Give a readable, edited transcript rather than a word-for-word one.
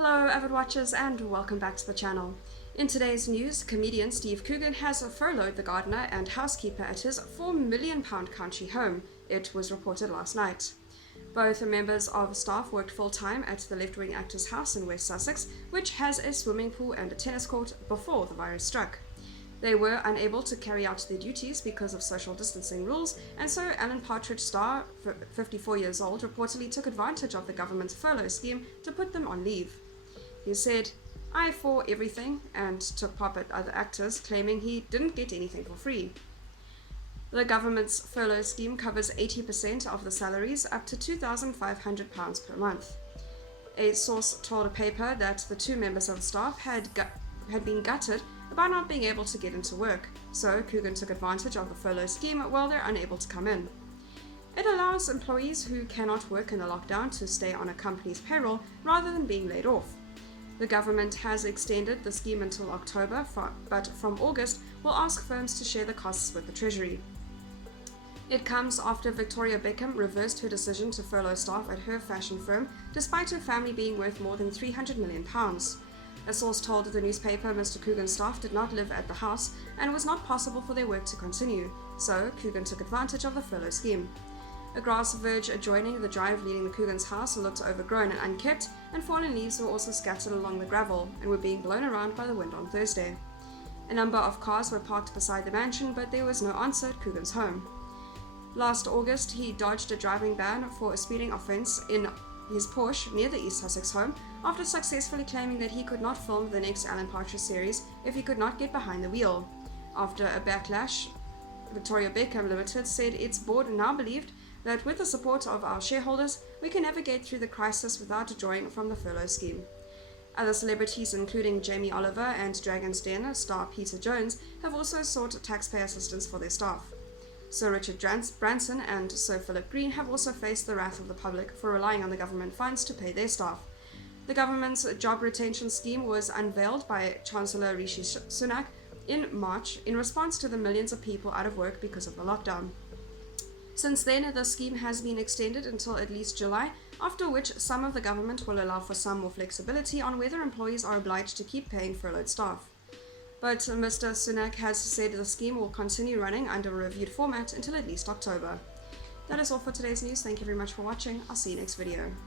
Hello avid watchers and welcome back to the channel. In today's news, comedian Steve Coogan has furloughed the gardener and housekeeper at his £4 million country home, it was reported last night. Both members of staff worked full-time at the left-wing actor's house in West Sussex, which has a swimming pool and a tennis court, before the virus struck. They were unable to carry out their duties because of social distancing rules, and so Alan Partridge Starr, 54 years old, reportedly took advantage of the government's furlough scheme to put them on leave. He said, "I for everything," and took pop at other actors, claiming he didn't get anything for free. The government's furlough scheme covers 80% of the salaries, up to £2,500 per month. A source told a paper that the two members of staff had been gutted about not being able to get into work, so Coogan took advantage of the furlough scheme while they're unable to come in. It allows employees who cannot work in the lockdown to stay on a company's payroll rather than being laid off. The government has extended the scheme until October, but from August will ask firms to share the costs with the Treasury. It comes after Victoria Beckham reversed her decision to furlough staff at her fashion firm, despite her family being worth more than £300 million. A source told the newspaper Mr. Coogan's staff did not live at the house and it was not possible for their work to continue, so Coogan took advantage of the furlough scheme. A grass verge adjoining the drive leading the Coogan's house looked overgrown and unkept, and fallen leaves were also scattered along the gravel and were being blown around by the wind on Thursday. A number of cars were parked beside the mansion, but there was no answer at Coogan's home. Last August, he dodged a driving ban for a speeding offence in his Porsche near the East Sussex home after successfully claiming that he could not film the next Alan Partridge series if he could not get behind the wheel. After a backlash, Victoria Beckham Limited said its board now believed that with the support of our shareholders, we can navigate through the crisis without drawing from the furlough scheme. Other celebrities, including Jamie Oliver and Dragon's Den star Peter Jones, have also sought taxpayer assistance for their staff. Sir Richard Branson and Sir Philip Green have also faced the wrath of the public for relying on the government funds to pay their staff. The government's job retention scheme was unveiled by Chancellor Rishi Sunak in March in response to the millions of people out of work because of the lockdown. Since then, the scheme has been extended until at least July, after which some of the government will allow for some more flexibility on whether employees are obliged to keep paying furloughed staff. But Mr. Sunak has said the scheme will continue running under a reviewed format until at least October. That is all for today's news. Thank you very much for watching. I'll see you next video.